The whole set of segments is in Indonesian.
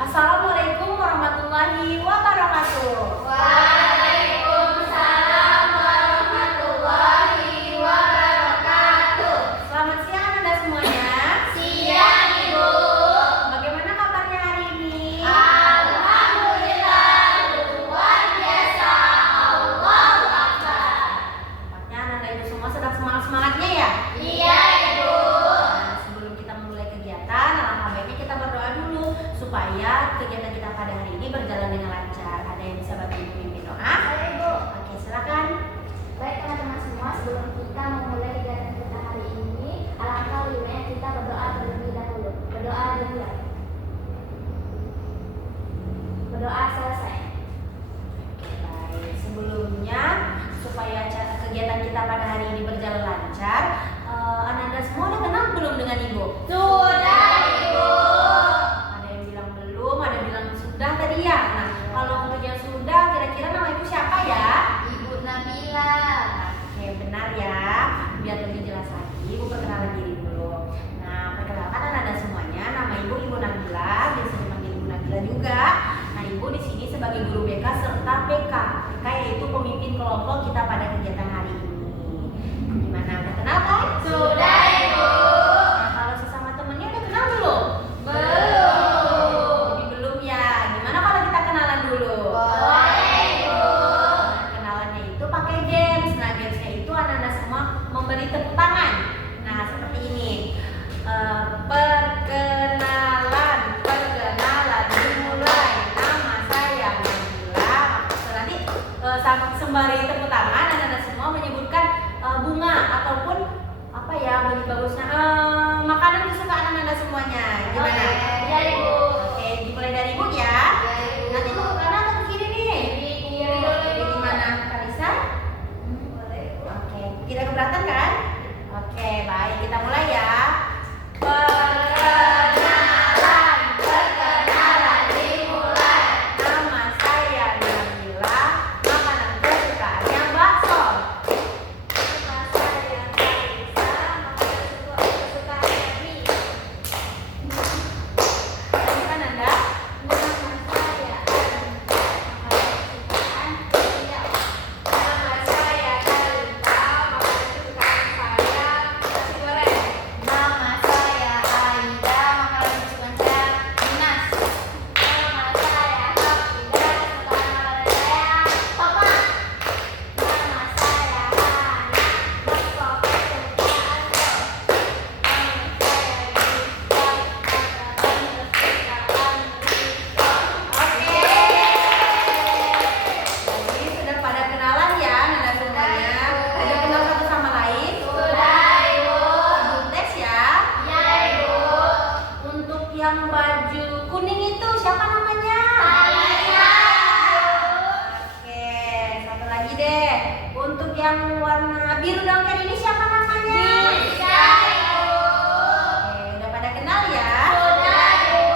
Assalamualaikum warahmatullahi wabarakatuh. Waalaikumsalam warahmatullahi wabarakatuh. Selamat siang Anda semuanya. Siang Ibu. Bagaimana kabarnya hari ini? Alhamdulillah luar biasa. Allahu Akbar. Tampaknya Anda Ibu semua sedang semangat-semangatnya ya? Iya Ibu. Nah, sebelum kita memulai kegiatan, alangkah baiknya kita berdoa dulu supaya kegiatan kita pada hari ini berjalan dengan lancar. Ada yang bisa bantu Ibu pimpin doa? Baik Ibu. Oke, silakan. Baik teman-teman semua, sebelum kita memulai kegiatan kita hari ini, alangkah lebih baik kita berdoa terlebih dahulu. Berdoa dimulai. Berdoa selesai. Baik, sebelumnya supaya kegiatan kita pada hari ini berjalan lancar, Ananda semua udah kenal belum dengan Ibu? Sudah Ibu. Ada yang bilang belum, ada yang bilang sudah tadi ya. Nah, kalau untuk yang sudah, kira-kira nama Ibu siapa ya? Ibu Nabila. Oke, benar ya. Biar lebih jelas lagi, Ibu perkenalan diri dulu. Nah, perkenalkan Ananda semuanya, nama Ibu Ibu Nabila, biasa dipanggil Ibu Nabila juga. Nah, Ibu di sini sebagai guru BK serta PK. PK yaitu pemimpin kelompok kita pada kegiatan hari ini. Gimana, udah kenal kan? Sudah Ibu. Nah, kalau sesama temennya udah kenal belum? Belum. Jadi belum ya. Gimana kalau kita kenalan dulu? Boleh Ibu. Nah, kenalannya itu pakai games. Nah, gamesnya itu anak-anak semua memberi tepuk tangan. Nah, seperti ini. Perkenalan dimulai. Nama saya Nabila. Nanti sembari tepuk tangan, anak-anak semua menyebutkan bunga ataupun apa ya bagi bagusnya makanan kesukaan anak-anak semuanya. Gimana? Iya Ibu. Oke, dimulai dari Ibu ya. Nanti mau ke kanan atau ke kiri nih? Kiri dulu Jadi Ibu. gimana, Kalisa? Boleh Ibu. Oke, tidak keberatan kan? Oke, baik, kita mulai ya. Perkenalan dimulai. Nama saya Nabila, makanan kesukaannya bakso. Nama saya Kalisa, makanan kesukaan mie. Lanjutkan Anda. Nama saya Anda, makanan kesukaan beliau. Nama saya Kalisa, makanan kesukaan saya nasi goreng. Nama saya Aida, makanan kesukaan saya Dinas. Nama saya Hafida, kesukaan makanan saya tomat. Nama saya Hana, bakso kesukaan Bro. Nama saya Gita, makanan kesukaan Riko. Oke. Jadi sudah pada kenalan ya, anak semuanya. Sudah kenal satu sama lain. Sudah Ibu. Ibu tes ya. Ya Ibu. Untuk yang baju kuning itu siapa namanya? Alisa. Oke, satu lagi deh. Untuk yang warna biru dongker ini siapa namanya? Bisa Ibu. Oke, udah pada kenal ya? Sudah Ibu.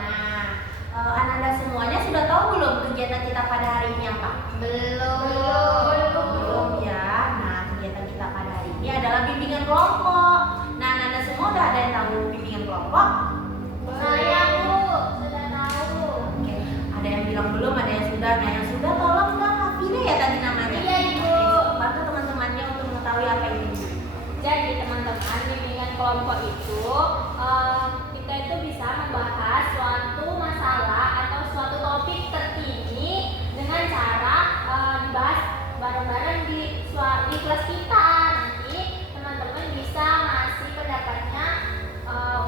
Nah, Ananda semuanya sudah tahu belum kegiatan kita pada hari ini apa? Belum ya. Nah, kegiatan kita pada hari ini adalah bimbingan kelompok. Nah, Ananda semua udah ada yang tahu bimbingan kelompok? Saya Bu, sudah tahu. Oke, ada yang bilang belum, ada yang sudah. Nah, yang sudah tolong Kak Hafida ya tadi namanya. Iya, Ibu. Oke, bantu teman-temannya untuk mengetahui apa ini. Jadi teman-teman, bimbingan kelompok itu kita itu bisa membahas suatu masalah atau suatu topik terkini dengan cara dibahas bareng-bareng di kelas kita. Nanti teman-teman bisa ngasih pendapatnya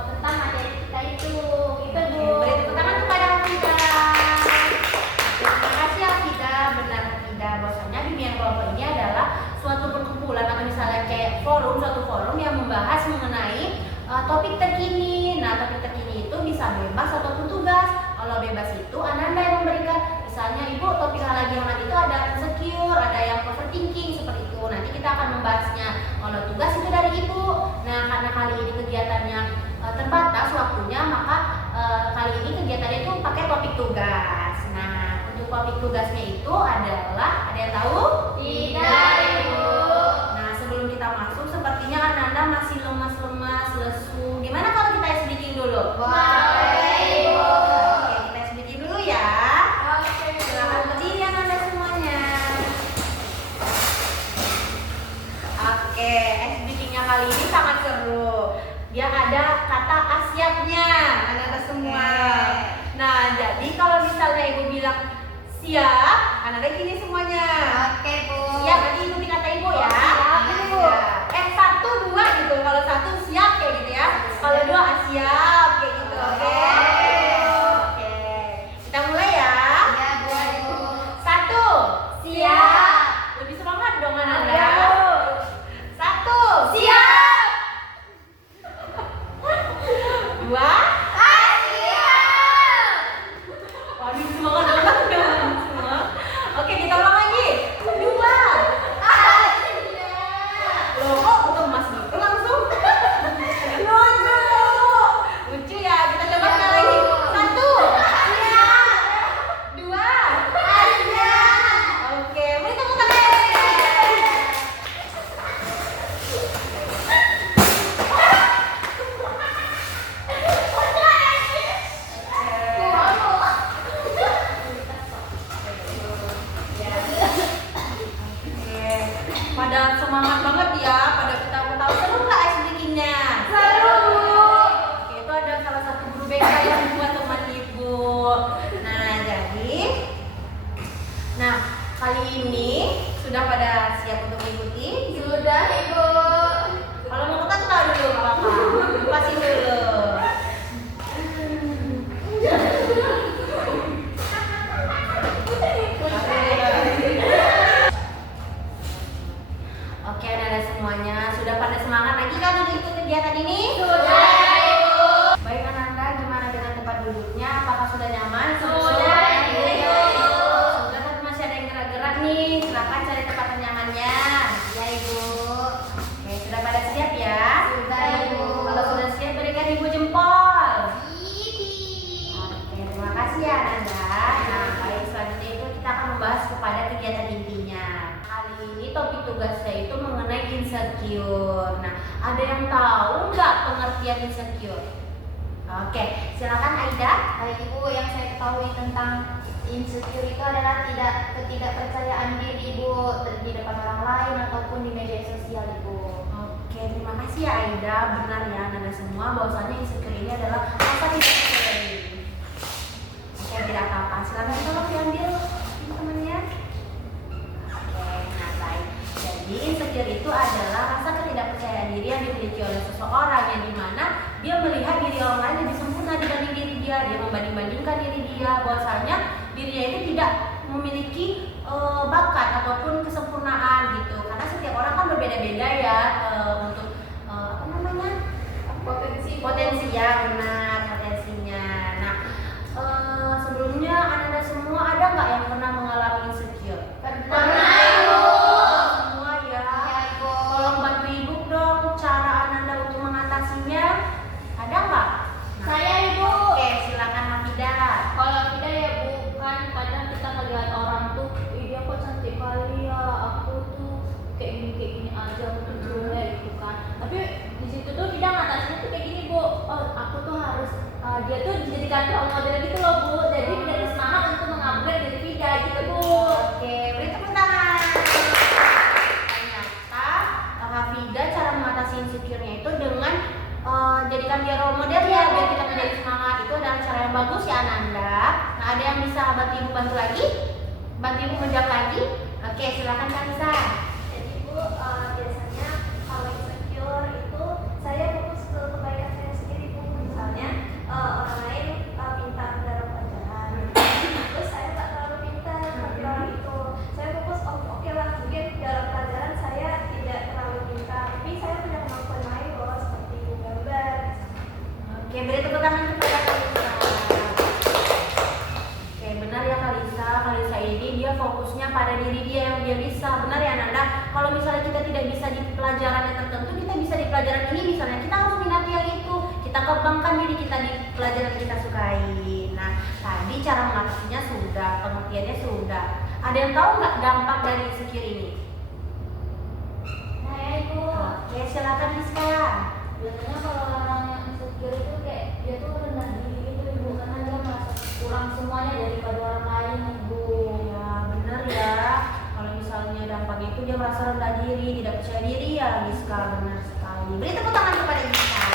tentang materi kita itu. Gitu Bu. Beri tepuk tangan kepada Hafida. Terima kasih Hafida, benar Hafida. Bahwasanya bimbingan kelompok ini adalah suatu perkumpulan atau misalnya kayak suatu forum yang membahas mengenai topik terkini. Nah, topik terkini itu bisa bebas ataupun tugas. Kalau bebas itu Ananda yang memberikan. Misalnya Ibu, topik hal lagi hangat itu ada insecure, ada yang overthinking seperti itu. Nanti kita akan membahasnya. Kalau tugas itu dari Ibu. Nah, karena kali ini kegiatannya terbatas waktunya, maka kali ini kegiatannya itu pakai topik tugas. Nah, untuk topik tugasnya itu adalah, ada yang tahu? Tidak Ibu. Nah, sebelum kita masuk, sepertinya Ananda masih lemas-lemas, lesu. Gimana kalau kita sedikit dulu? Boleh Ibu. Siap? Ananda gini semuanya. Oke, Bu. Siap, nanti ikuti kata ibu ya. Siap, Ibu. Satu, dua gitu. Kalau satu siap kayak gitu ya. Kalau dua siap kayak gitu. Oke. Oke. Kita mulai ya. Iya, Bu. Satu. Siap. Lebih semangat dong Ananda. Iya, Bu. Satu. Siap. Dua. Waduh, semangat banget ya semua. Oke, kita ulang lagi. Dua. Loh, kok gemas gitu langsung? Lucu. Lucu ya, kita coba sekali lagi. Satu. Dua. Oke, beri tepuk tangan. Oke, pada semangat banget ya, pada ketawa-ketawa. Seru nggak ice breakingnya? Seru. Oke, itu ada salah satu guru BK yang buat teman ibu. Nah, kali ini sudah pada siap untuk mengikuti? Sudah, Ibu. Kalau mau kita ketawa dulu, nggak apa-apa. Pasin dulu. Oke, anak-anak semuanya sudah pada semangat lagi kan untuk ikut kegiatan ini? Sudah, Ibu. Baik Ananda, gimana dengan tempat duduknya? Apakah sudah nyaman? Sudah, Ibu. Sudah, tapi masih ada yang gerak-gerak nih. Silakan cari tempat yang nyamannya. Ya, Ibu. Oke, sudah pada siap ya? Sudah, Ibu. Kalau sudah siap, berikan ibu jempol. Ih. Oke, terima kasih ya Nanda. Nah, baik, selanjutnya itu kita akan membahas kepada kegiatan intinya. Kali ini topik tugasnya itu mengenai insecure. Nah, ada yang tahu nggak pengertian insecure? Oke, silakan Aida. Baik, Ibu, yang saya ketahui tentang insecure itu adalah ketidakpercayaan diri, Ibu, di depan orang lain ataupun di media sosial, Ibu. Oke, terima kasih ya Aida. Benar ya Nanda semua bahwasanya insecure ini adalah rasa tidak percaya diri. Oke, tidak apa-apa. Silakan tolong diambil teman-temannya. Oke, nah baik. Jadi insecure itu adalah rasa ketidakpercayaan diri yang dimiliki oleh seseorang yang dimana dia melihat diri orang lain lebih sempurna dibanding diri dia. Dia membanding-bandingkan diri dia bahwasanya dirinya itu tidak memiliki bakat ataupun kesempurnaan gitu. Karena setiap orang kan berbeda-beda ya untuk apa namanya? Potensi ya, benar potensinya. Nah, sebelumnya Ananda semua ada nggak yang pernah mengalami insecure? Pernah, Ibu. Semua ya. Ya, Ibu. Tolong bantu ibu dong cara Ananda untuk mengatasinya. Ada nggak? Nah, Saya, Ibu. Oke, silakan Hamidah. Kalau tidak ya Bu, kan kadang kita ngelihat orang tuh, ih dia kok cantik kali ya, aku tuh kayak gini aja, aku tuh jelek gitu kan. Tapi di situ tuh kita ngatasinnya tuh kayak gini Bu, oh aku tuh harus dia tuh dijadikan role model gitu loh Bu. Jadi dia tuh semangat untuk mengupgrade diri Vida gitu Bu. Oke, beri tepuk tangan. Ternyata Hafida cara mengatasi insecure-nya itu dengan jadikan dia role model ya, biar kita menjadi semangat. Itu adalah cara yang bagus ya Ananda. Nah, ada yang bisa bantu ibu bantu lagi? Bantu ibu menjawab lagi? Oke, silakan Kanisa. Jadi, Bu, biasanya kalau insecure itu saya fokus ke kebaikan saya sendiri, Bu. Misalnya orang lain pintar dalam pelajaran, terus saya nggak terlalu pintar seperti orang itu. Saya fokus, oke lah, mungkin dalam pelajaran saya tidak terlalu pintar, tapi saya punya kemampuan lain loh, seperti gambar. Oke, beri tepuk tangan kepada Kalisa. Oke, benar ya Kalisa. Kalisa ini dia fokusnya pada diri dia yang dia bisa. Benar ya Nanda. Kalau misalnya kita tidak bisa di pelajaran yang tertentu, kita bisa di pelajaran ini misalnya. Kita harus minati yang itu. Kita kembangkan diri kita di pelajaran yang kita sukai. Nah, tadi cara mengatasinya sudah, pengertiannya sudah. Ada yang tahu nggak dampak dari insecure ini? Nah, ya, Ibu. Oke, silakan Rizka. Biasanya kalau orang yang insecure itu kayak dia tuh rendah diri gitu, Ibu, karena dia merasa kurang semuanya daripada orang lain, Ibu. Ya benar ya. Kalau misalnya dampaknya itu dia merasa rendah diri, tidak percaya diri ya Rizka, benar sekali. Beri tepuk tangan kepada Rizka.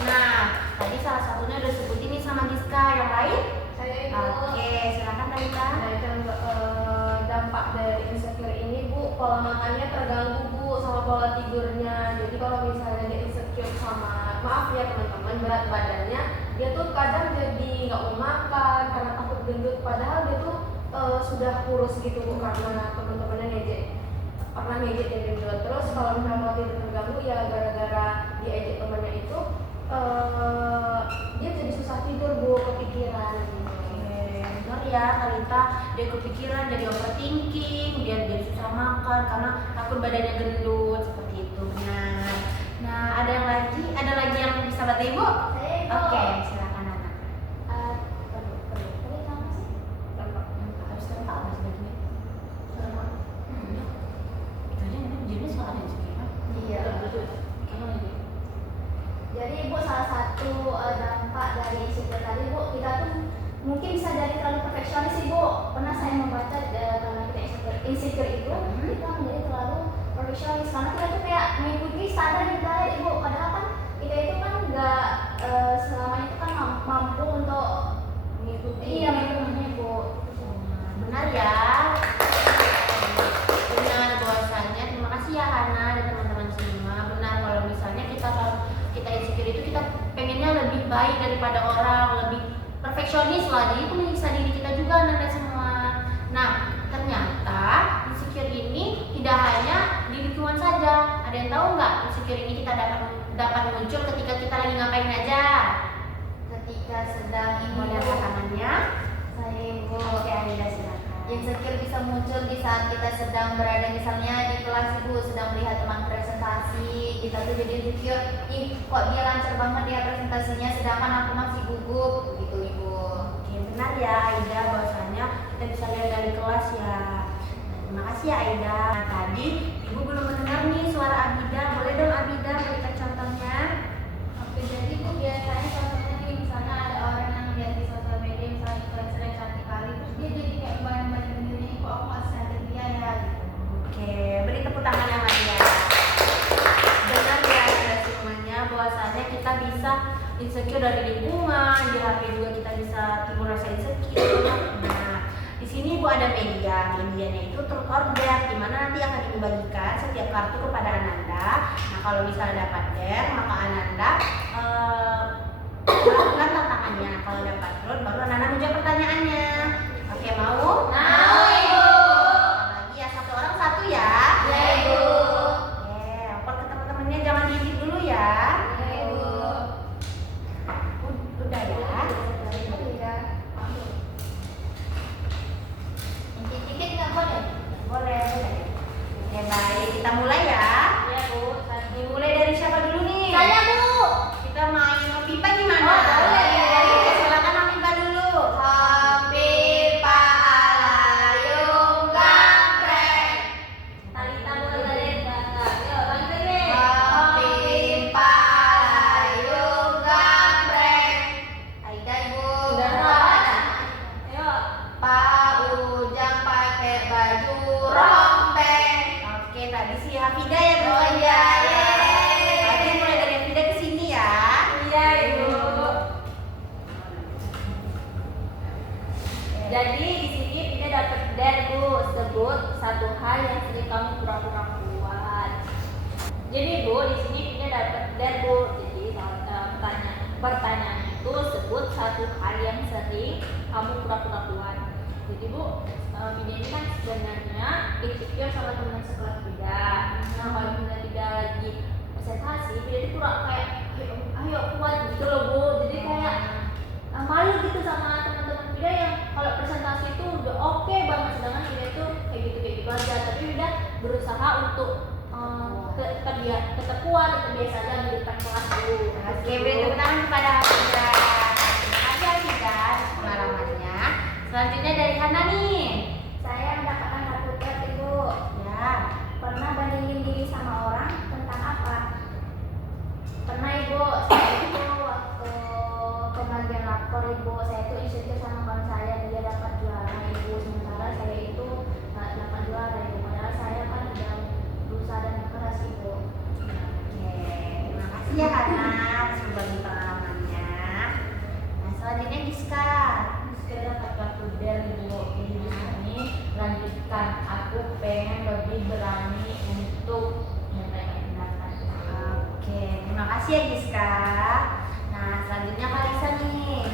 Nah, tadi salah satunya udah sebutin nih sama Rizka, yang lain? Saya, Ibu. Oke, silakan Talita. Nah, tuh kadang jadi nggak mau makan karena takut gendut, padahal dia tuh sudah kurus gitu Bu, karena teman-temannya ngejek, pernah ngejek dia gendut. Terus kalau misalnya tidur terganggu ya gara-gara diejek temannya itu dia jadi susah tidur Bu, kepikiran gitu. Benar ya Kalita, dia kepikiran, jadi overthinking, dia jadi susah makan karena takut badannya gendut seperti itu. Nah ada lagi yang bisa bantu Ibu? Saya Ibu. Oke, silakan anak. Tadi nama sih? Harus lengkap nggak sebagian? Itu aja ini jenis nggak ada di sini kan? Iya. Jadi Bu, salah satu dampak dari insecure tadi Bu, kita tuh mungkin bisa jadi terlalu perfeksionis sih Bu. Pernah saya membaca karena kita insecure itu kita menjadi terlalu perfeksionis karena kita tuh kayak mengikuti standar kita ya Ibu. Padahal kan kita itu kan nggak selamanya itu kan mampu untuk mengikuti. Iya, mengikuti Bu. Benar ya. Benar bahwasannya. Terima kasih ya Hana dan teman-teman semua. Benar kalau misalnya kita insecure itu kita pengennya lebih baik daripada orang, lebih perfeksionis lah. Jadi itu menyiksa diri kita juga anak-anak semua. Nah ternyata insecure ini tidak hanya di lingkungan saja. Ada yang tahu nggak insecure ini kita dapat muncul ketika kita lagi ngapain aja? Ketika sedang Mau lihat tangannya? saya Ibu. Oke Aida silakan. Insecure bisa muncul di saat kita sedang berada misalnya di kelas Ibu, sedang melihat teman presentasi, kita tuh jadi insecure, ih kok dia lancar banget ya presentasinya sedangkan aku masih gugup gitu Ibu. Oke, benar ya Aida bahwasanya kita bisa lihat dari kelas ya. Nah, terima kasih ya Aida. Nah, tadi Ibu belum mendengar nih suara Abida. Boleh dong Abida berikan contohnya? Oke, jadi Bu biasanya contohnya nih, misalnya ada orang yang lihat di sosial media misalnya influencer yang cantik kali, terus dia jadi kayak bayang-bayang dirinya, kok aku nggak secantik dia ya gitu. Oke, beri tepuk tangan yang lainnya. Benar ya Anda semuanya bahwasanya kita bisa insecure dari lingkungan, di HP juga kita bisa timbul rasa insecure. Nah, di sini Ibu ada medianya itu terorder, di mana nanti akan Ibu bagikan setiap kartu kepada Ananda. Nah, kalau misalnya dapat der, maka Ananda melakukan tantangannya. Kalau dapat road, baru Ananda menjawab pertanyaannya. Oke, mau? Mau, Ibu. Lagi ya, satu orang satu ya. Ya Ibu. Oke, lapor ke teman-temannya, jangan diedit dulu ya. Ya Ibu. Udah ya. Dikit-dikit nggak boleh? Boleh. Oke, baik. Kita mulai ya. Iya Bu, Dimulai dari siapa dulu nih? Saya Bu. Kita main Hopipa gimana? Oh, boleh. Oke, silakan Hopipa dulu. Hopipa alayung gambreng. Talita boleh dari Kakak. Yuk, lanjut nih. Hopipa alayung gambreng. Aida Ibu. Udah. Ayo. Pak Ujang pakai baju rompeng. Oke, tadi si Hafida ya dulu. Oh iya, iya. Tadi mulai dari Hafida ke sini ya. Iya Ibu. Jadi di sini kita dapat der Bu, sebut satu hal yang sering kamu pura-pura buat. Jadi Bu, di sini kita dapat der Bu. Jadi pertanyaan itu sebut satu hal yang sering kamu pura-pura buat. Jadi Bu, Bida ini kan sebenarnya insecure sama teman sekelas Bida. Nah kalau Bida tidak lagi presentasi, Bida itu pura kayak ayo kuat gitu loh Bu. Jadi kayak malu gitu sama teman-teman Bida yang kalau presentasi itu udah oke banget, sedangkan Bida itu kayak gitu aja. Tapi Bida berusaha untuk tetap kuat, tetap biasa aja di depan kelas dulu. Oke, beri tepuk tangan kepada Hafida. Terima kasih Hafida atas pengalamannya. Selanjutnya dari Hana nih. Saya mendapatkan kartu pet Ibu. Ya. Pernah bandingin diri sama orang tentang apa? Pernah Ibu, saya itu waktu pembagian rapor Ibu, saya itu insecure sama kawan saya, dia dapat juara Ibu, sementara saya itu nggak dapat juara Ibu, padahal saya kan udah berusaha dan keras Ibu. Oke, terima kasih ya Hana atas berbagi pengalamannya. Nah, selanjutnya Giska. Saya dapat kartu der Ibu. Jadi di sini lanjutkan, aku pengen lebih berani untuk menyampaikan pendapat. Oke, terima kasih ya Giska. Nah, selanjutnya Kalisa nih.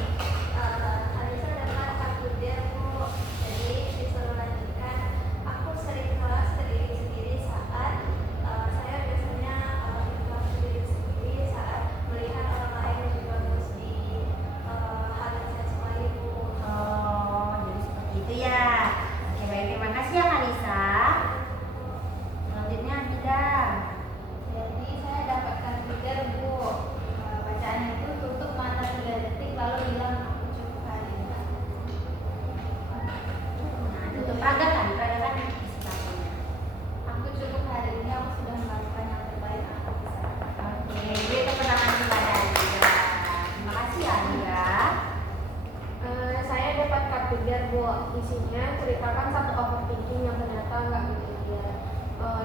kuesioner Bu, isinya ceritakan satu overthinking yang ternyata nggak gitu ya.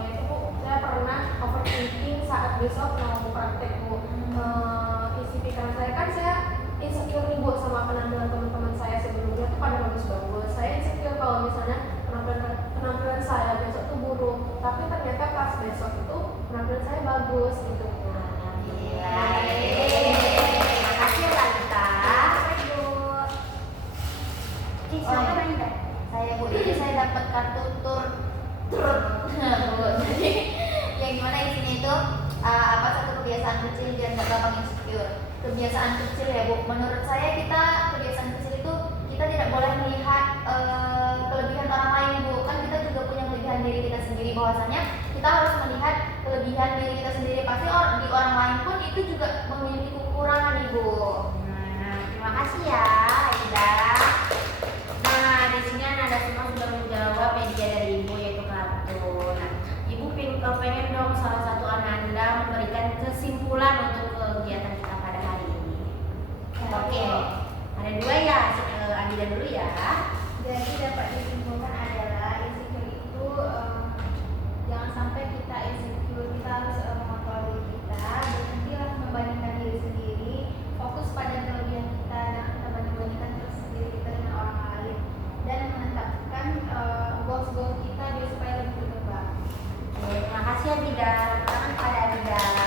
Yaitu Bu, saya pernah overthinking saat besok mau praktek Bu. Isi pikiran saya kan saya insecure nih Bu sama penampilan teman-teman saya sebelumnya tuh pada bagus-bagus. Saya insecure kalau misalnya penampilan saya besok tuh buruk, tapi ternyata pas besok itu penampilan saya bagus gitu. Terima kasih ya Talita. Silakan Aida. Saya Bu, ini saya dapat kartu tur Bu. Jadi yang gimana isinya itu apa satu kebiasaan kecil biar nggak gampang insecure. Kebiasaan kecil ya Bu, menurut saya kebiasaan kecil itu kita tidak boleh melihat kelebihan orang lain Bu. Kan kita juga punya kelebihan diri kita sendiri, bahwasanya kita harus melihat kelebihan diri kita sendiri. Pasti di orang lain pun itu juga memiliki kekurangan nih Bu. Nah, terima kasih ya Aida. Nah, di sini Anda semua sudah menjawab media dari Ibu yaitu kartu. Nah, Ibu pengen dong salah satu Ananda memberikan kesimpulan untuk kegiatan kita pada hari ini. Oke, ada dua ya, Anida dulu ya. Jadi dapat disimpulkan adalah insecure itu jangan sampai kita insecure, kita harus mengontrol diri kita, berhentilah membandingkan diri sendiri, fokus pada kelebihan kita, dan kita banding-bandingkan terus diri kita dengan orang lain, dan menetapkan goals kita biar supaya lebih berkembang. Oke, terima kasih Anida. Tangan pada Anida. Nah,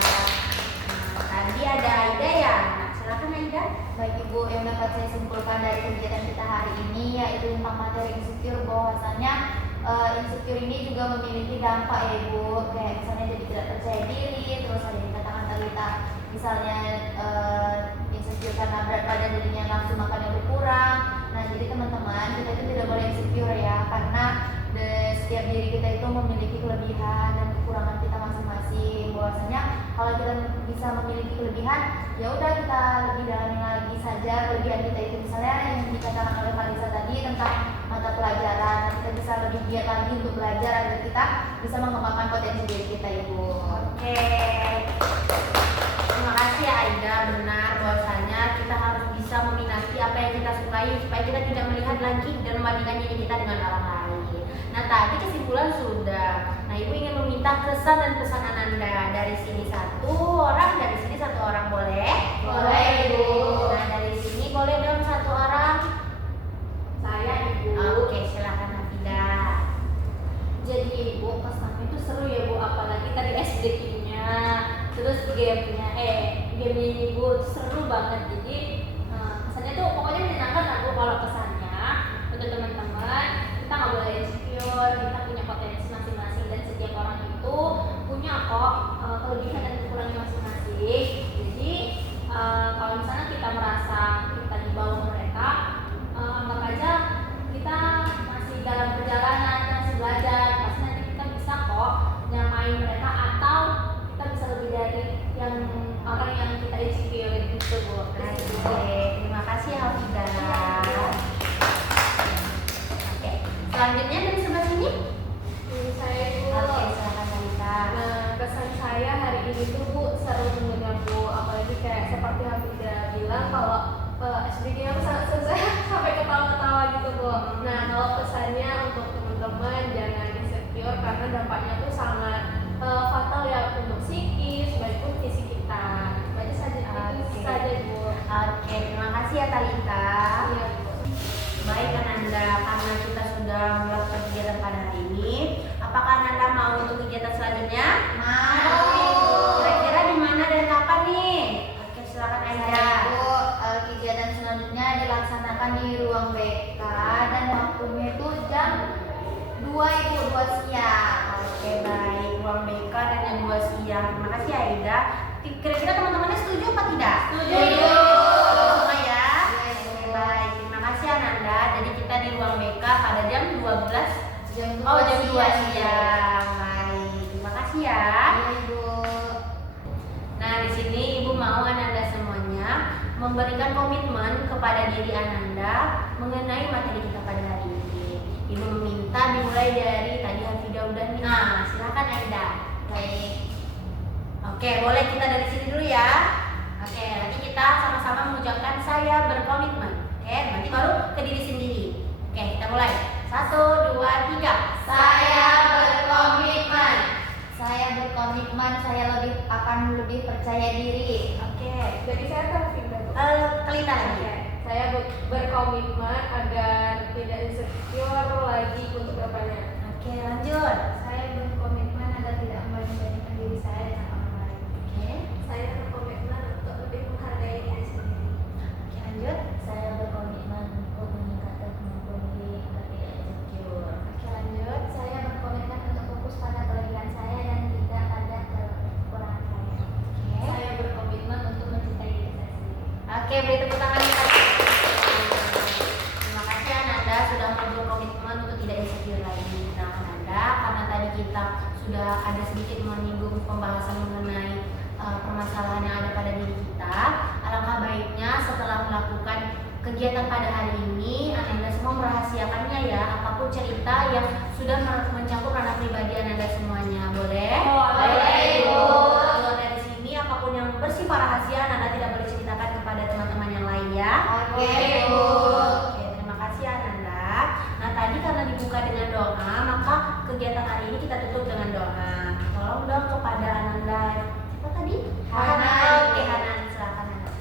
tadi ada Aida ya. Nah, silakan Aida. Baik Ibu, yang dapat saya simpulkan dari kegiatan kita hari ini yaitu tentang materi insecure, bahwasanya insecure ini juga memiliki dampak ya Ibu, kayak misalnya jadi tidak percaya diri, terus ada yang dikatakan Talita misalnya insecure karena berat badan jadinya nafsu makannya berkurang. Nah jadi teman-teman, kita itu tidak boleh insecure ya, karena setiap diri kita itu memiliki kelebihan dan kekurangan kita masing-masing. Bahwasanya kalau kita bisa memiliki kelebihan, ya udah kita lebih dalami lagi saja kelebihan kita itu. Misalnya yang dikatakan oleh Kalisa tadi tentang mata pelajaran, nah, kita bisa lebih giat lagi untuk belajar agar kita bisa mengembangkan potensi diri kita Ibu. Oke. Terima kasih ya Aida. Benar bahwasanya kita harus bisa meminati apa yang kita sukai supaya kita tidak melihat lagi dan membandingkan diri kita dengan orang lain. Nah tadi kesimpulan sudah. Nah Ibu ingin meminta kesan dan pesan Ananda. Dari sini satu orang, dari sini satu orang boleh? Boleh, Ibu. Nah dari sini boleh dong satu orang. Saya Ibu. Oke, silakan Hafida. Jadi Ibu, pesannya itu seru ya Bu, apalagi tadi SDQ-nya, terus gamenya Ibu itu seru banget. Jadi pesannya tuh pokoknya menyenangkan lah Bu. Kalau pesannya untuk teman-teman, kita nggak boleh insecure, kita punya potensi masing-masing dan setiap orang itu punya kok kelebihan dan kekurangan masing-masing. Jadi kalau misalnya kita merasa kita di bawah mereka, anggap aja kita masih dalam perjalanan, masih belajar. Pasti nanti kita bisa kok nyamain mereka, atau kita bisa lebih dari yang orang yang kita insecure gitu Bu. Oke, terima kasih Hafida. Oke, selanjutnya dari sebelah sini. Ini saya Ibu. Oke, silakan Talita. Nah, kesan saya hari ini tuh Bu seru mendengar Bu, apalagi kayak seperti Hafida bilang kalau SDG-nya tuh sangat seru, saya sampai ketawa-ketawa gitu Bu. Nah, kalau pesannya untuk teman-teman jangan insecure karena dampaknya tuh sangat fatal ya untuk psikis maupun fisik kita. Itu saja itu saja Bu. Oke, terima kasih ya Talita. Iya Bu. Baik Ananda, karena kita sudah melakukan kegiatan pada hari ini, apakah Ananda mau untuk kegiatan selanjutnya? Kira-kira di mana dan kapan nih? Oke, silakan Aida. Saya Ibu, kegiatan selanjutnya dilaksanakan di ruang BK dan waktunya itu jam 2 Ibu, 2 siang. Oke, baik, ruang BK dan jam 2 siang. Terima kasih Aida. Kira-kira teman-temannya setuju apa tidak? Setuju. Semua ya? Iya, Ibu. Oke, baik. Terima kasih Ananda. Jadi kita di ruang BK pada jam 12. Jam 2 Oh, jam 2 siang. siang. Baik. Terima kasih ya. Iya Ibu. Nah, di sini Ibu mau Ananda semuanya memberikan komitmen kepada diri Ananda mengenai materi kita pada hari ini. Ibu meminta dimulai dari tadi Hafida udah nih. Nah, silakan Aida. Baik. Oke, boleh kita dari sini dulu ya. Oke, nanti kita sama-sama mengucapkan saya berkomitmen. Oke, nanti baru ke diri sendiri. Oke, mulai. 1, 2, 3. Saya berkomitmen. Saya berkomitmen, saya akan lebih percaya diri. Oke. Jadi saya harus pindah Bu. Kelita lagi. Oke, saya berkomitmen agar tidak insecure lagi untuk kedepannya. Oke, lanjut. Saya berkomitmen agar tidak membandingkan diri saya dengan orang lain. Oke. Saya berkomitmen untuk lebih menghargai diri sendiri. Oke, lanjut. Saya berkomitmen untuk meningkatkan kemampuan diri agar tidak insecure. Oke, lanjut. Saya berkomitmen untuk fokus pada kelebihan saya dan tidak pada kekurangan saya. Oke. Saya berkomitmen untuk mencintai diri saya sendiri. Oke, beri tepuk tangan kita. Terima kasih Ananda sudah berkomitmen untuk tidak insecure lagi. Nah Ananda, karena tadi kita sudah ada sedikit menyinggung pembahasan mengenai permasalahan yang ada pada diri kita, alangkah baiknya setelah melakukan kegiatan pada hari ini, Ananda semua merahasiakannya ya, apapun cerita yang sudah mencakup ranah pribadi Ananda semuanya. Boleh? Boleh, Ibu. Keluar dari sini, apapun yang bersifat rahasia Ananda tidak boleh ceritakan kepada teman-teman yang lain ya. Oke, Bu. Oke, terima kasih Ananda. Nah tadi karena dibuka dengan doa, maka kegiatan hari ini kita tutup dengan doa. Tolong dong kepada Ananda. Siapa tadi? Hanan. Oke, Hanan, silakan Hanan.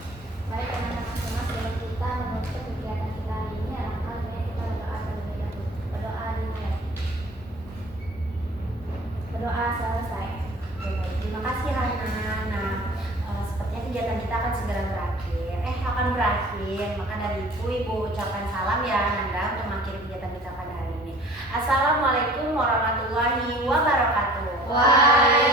Baik teman-teman semua, sebelum kita menutup kegiatan kita hari ini, alangkah baiknya kita berdoa terlebih dahulu. Berdoa dimulai. Berdoa selesai. Oke, baik. Terima kasih Hanan. Nah, sepertinya kegiatan kita akan segera berakhir. Akan berakhir. Maka dari itu Ibu ucapkan salam ya Ananda untuk mengakhiri kegiatan kita pada hari ini. Assalamualaikum warahmatullahi wabarakatuh. Waalaikumsalam.